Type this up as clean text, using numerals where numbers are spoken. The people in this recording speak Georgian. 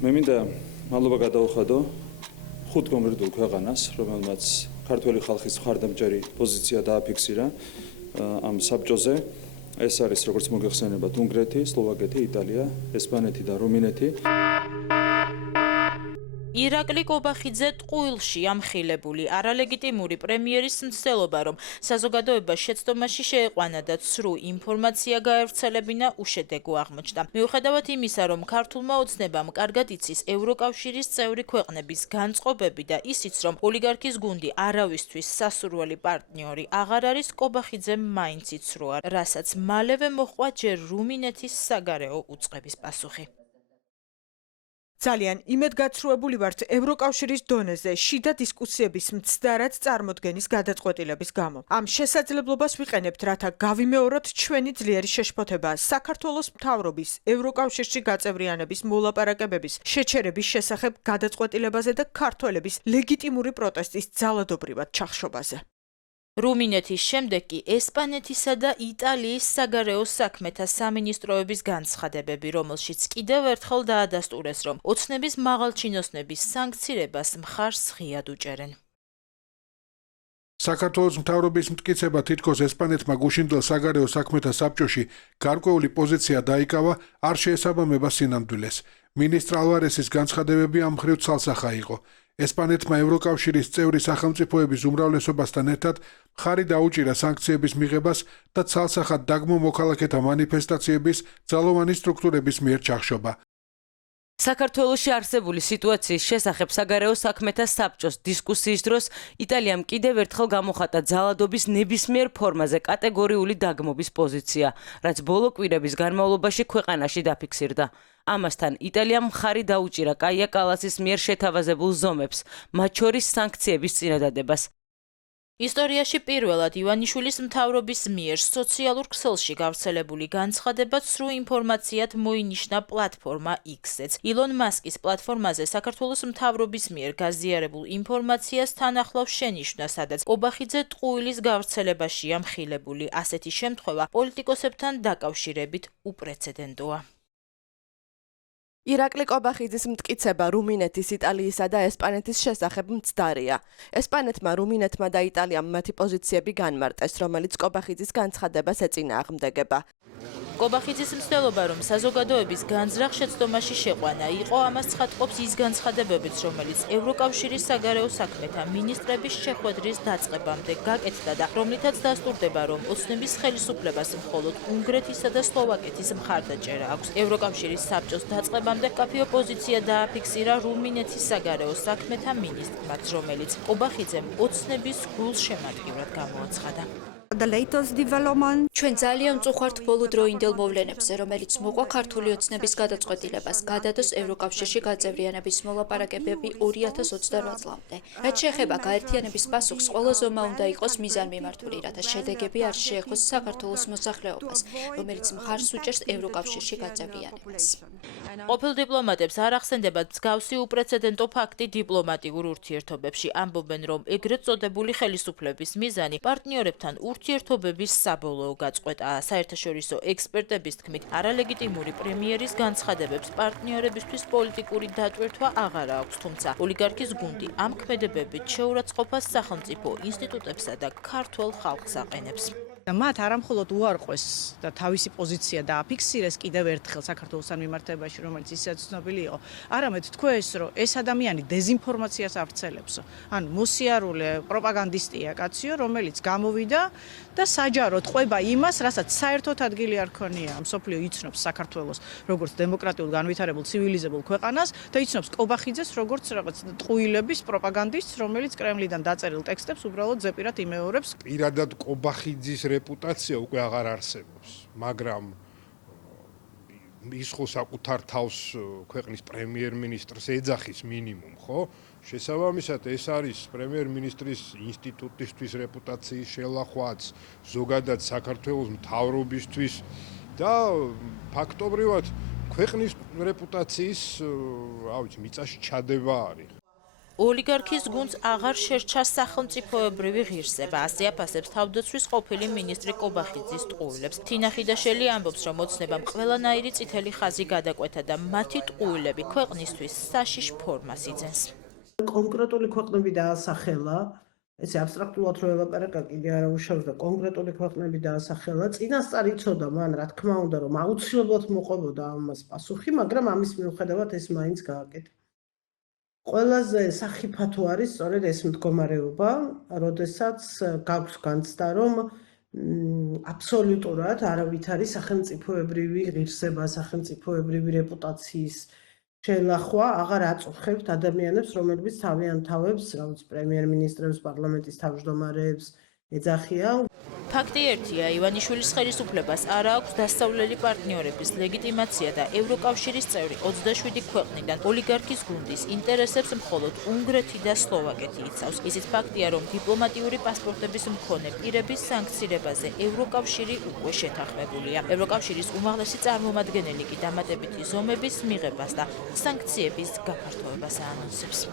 მე მინდა მადლობა გადავუხადო 5 კონკრეტულ ქვეყანას, რომელმაც ქართული ხალხის მხარდამჭერი პოზიცია დააფიქსირა ამ საბჭოზე. ეს არის როგორც მოგეხსენებათ უნგრეთი, სლოვაკეთი, იტალია, ესპანეთი და რუმინეთი. ირაკლი კობახიძე ტყუილში ამხილებული არალეგიტიმური პრემიერის მცდელობა, რომ საზოგადოებას შეცდომაში შეეყვანა და ცრუ ინფორმაცია გაევრცელებინა, უშედეგო აღმოჩნდა. მიუხედავად იმისა, რომ ქართულმა ოცნებამ კარგად იცის ევროკავშირის წევრი ქვეყნების განწყობები და ისიც, რომ ოლიგარქის გუნდი არავისთვის სასურველი პარტნიორი აღარ არის, კობახიძემ მაინც იცრუა, რასაც მალევე მოჰყვა ჯერ რუმინეთის საგარეო უწყების პასუხი. ძალიან იმედგაცრუებული ვართ ევროკავშირის დონეზე შიდა დისკუსიების მცდარად წარმოდგენის გადაწყვეტილების გამო. ამ შესაძლებლობას ვიყენებთ, რათა გავიმეოროთ ჩვენი ძლიერი შეშფოთება საქართველოს მთავრობის ევროკავშირში გაწევრიანების მოლაპარაკებების შეჩერების შესახებ გადაწყვეტილებაზე და ქართველების ლეგიტიმური პროტესტის ძალადობრივად ჩახშობაზე. რუმინეთის შემდეგ კი ესპანეთისა და იტალიის საგარეო საქმეთა სამინისტროების განცხადებები, რომელშიც კიდევ ერთხელ დაადასტურეს, რომ ოცნების მაღალჩინოსნების სანქცირებას მხარს ღიად უჭერენ. საქართველოს მთავრობის მტკიცება თითქოს ესპანეთმა გუშინდელ საგარეო საქმეთა საბჭოში გარკვეული პოზიცია დაიკავა, არ შეესაბამება სინამდვილეს. მინისტრ ალვარესის განცხადებები ამ მხრივ ცალსახა იყო. ესპანეთმა ევროკავშირის წევრი სახელმწიფოების უმრავლესობასთან ერთად მხარი დაუჭირა სანქციების მიღებას და ცალსახად დაგმო მოქალაქეთა მანიფესტაციების ძალოვანი სტრუქტურების მიერ ჩახშობა. საქართველოში არსებული სიტუაციის შესახებ საგარეო საქმეთა საბჭოს დისკუსიის დროს იტალიამ კიდევ ერთხელ გამოხატა ძალადობის ნებისმიერ ფორმაზე კატეგორიული დაგმობის პოზიცია, რაც ბოლო კვირების განმავლობაში ქვეყანაში დაფიქსირდა. ამასთან იტალიამ მხარი დაუჭირა კაია კალასის მიერ შეთავაზებულ ზომებს, მათ შორის სანქციების წინადადებას. ისტორიაში პირველად ივანიშვილის მთავრობის მიერ სოციალურ ქსელში გავრცელებული განცხადება ცრუ ინფორმაციად მოინიშნა პლატფორმა X-ზე. ილონ მასკის პლატფორმაზე საქართველოს მთავრობის მიერ გაზიარებულ ინფორმაციას თან ახლავს შენიშვნა, სადაც კობახიძე ტყუილის გავრცელებაშია მხილებული. ასეთი შემთხვევა პოლიტიკოსებთან დაკავშირებით უპრეცედენტოა. ირაკლი კობახიძის მტკიცება რუმინეთის, იტალიისა და ესპანეთის შესახებ მცდარია. ესპანეთმა, რუმინეთმა და იტალიამ მათი პოზიციები განმარტეს, რომელიც კობახიძის განცხადებას ეწინააღმდეგება. კობახიძის მცდელობა, რომ საზოგადოების განზრახ შეცდომაში შეყვანა, იყო ამას ცხადყოფს ის განცხადებებიც, რომელიც ევროკავშირის საგარეო საქმეთა მინისტრების შეხვედრის დაწყებამდე გაკეთდა და რომლითაც დასტურდება, რომ ოცნების ხელისუფლებას მხოლოდ უნგრეთისა და სლოვაკეთის მხარდაჭერა აქვს. ევროკავშირის საბჭოს დაწყებამდე კაფეო პოზიცია დააფიქსირა რუმინეთის საგარეო საქმეთა მინისტრმაც, რომელიც კობახიძემ ოცნების გულშემატკივრად გამოაცხადა. ჩვენ ძალიან მწუხართ ბოლოდროინდელ მოვლენებზე, რომელიც მოყვა ქართული ოცნების გადაწყვეტილებას გადადოს ევროკავშირში გაწევრიანების მოლაპარაკებები 2028 წლამდე. რაც შეეხება გაერთიანების პასუხს, ყველა ზომა უნდა იყოს მიზანმიმართული, რათა შედეგები არ შეეხოს საქართველოს მოსახლეობას, რომელიც მხარს უჭერს ევროკავშირში გაწევრიანებას. ყოფილ დიპლომატებს არ ახსენდებათ მსგავსი უპრეცედენტო ფაქტი დიპლომატიურ ურთიერთობებში. ამბობენ, რომ ეგრეთ წოდებული ხელისუფლების მიზანი პარტნიორებთან ურთიერთობების საბოლოო გაწყვეტაა. საერთაშორისო ექსპერტების თქმით, არალეგიტიმური პრემიერის განცხადებებს პარტნიორებისთვის პოლიტიკური დატვირთვა აღარ აქვს, თუმცა ოლიგარქის გუნდი ამ ქმედებებით შეურაცხყოფას სახელმწიფო ინსტიტუტებსა და ქართველ ხალხს აყენებს. მათ არამხოლოდ უარყვეს და თავისი პოზიცია დააფიქსირეს კიდევ ერთხელ საქართველოსთან მიმართებაში, რომელიც ისეც ცნობილი იყო, არამედ თქვეს, რომ ეს ადამიანი დეზინფორმაციას ავრცელებს. ანუ მოსიარულე პროპაგანდისტია კაციო, რომელიც გამოვიდა და საჯაროდ ყვება იმას, რასაც საერთოდ ადგილი არ ქონია. მსოფლიო იცნობს საქართველოს როგორც დემოკრატიულ განვითარებულ ცივილიზებულ ქვეყანას და იცნობს კობახიძეს როგორც რაღაც ტყუილების პროპაგანდისტს, რომელიც კრემლიდან დაწერილ ტექსტებს უბრალოდ ზეპირად იმეორებს. პირადად კობახიძის რეპუტაცია უკვე აღარ არსებობს, მაგრამ ის ხო საკუთარ თავს ქვეყნის პრემიერ-მინისტრს ეძახის მინიმუმ, ხო? შესაბამისად, ეს არის პრემიერ-მინისტრის ინსტიტუტისთვის რეპუტაციის შელახვაც, ზოგადად საქართველოს მთავრობისთვის და ფაქტობრივად ქვეყნის რეპუტაციის, მიწაში ჩადება არის. ოლიგარქის გუნდს აღარ შერჩა სახელმწიფოებრივი ღირსება, ასე აფასებს თავდაცვის ყოფილი მინისტრი კობახიძის ტყუილებს. თინა ხიდაშელი ამბობს, რომ ოცნებამ ყველანაირი წითელი ხაზი გადაკვეთა და მათი ტყუილები ქვეყნისთვის საშიშ ფორმას იძენს. კონკრეტული ქვეყნები დაასახელა, ესე აბსტრაქტულად რო ელაპარაკა კიდე არა უშავს და კონკრეტული ქვეყნები დაასახელა. წინასწარ იცოდა მან, რა თქმა უნდა, რომ აუცილებლად მოყვებოდა ამას პასუხი, მაგრამ ამის მიუხედავად ეს მაინც გააკეთა. ყველაზე სახიფათო არის სწორედ ეს მდგომარეობა, როდესაც გაქვს განცდა, რომ აბსოლუტურად არავითარი სახელმწიფოებრივი ღირსება, სახელმწიფოებრივი რეპუტაციის შელახვა აღარ აწუხებთ ადამიანებს, რომლებიც თავიანთ თავებს, როგორც პრემიერ-მინისტრებს, პარლამენტის თავმჯდომარეებს ეძახიან. ფაქტი ერთია, ივანიშვილის ხელისუფლებას არ აქვს დასავლელი პარტნიორების ლეგიტიმაცია და ევროკავშირის წევრი 27 ქვეყნიდან ოლიგარქის გუნდის ინტერესებს მხოლოდ უნგრეთი და სლოვაკეთი იცავს. ისიც ფაქტია, რომ დიპლომატიური პასპორტების მქონე პირების სანქცირებაზე ევროკავშირი უკვე შეთანხმებულია. ევროკავშირის უმაღლესი წარმომადგენელი კი დამატებითი ზომების მიღებას და სანქციების გაფართოებას აანონსებს.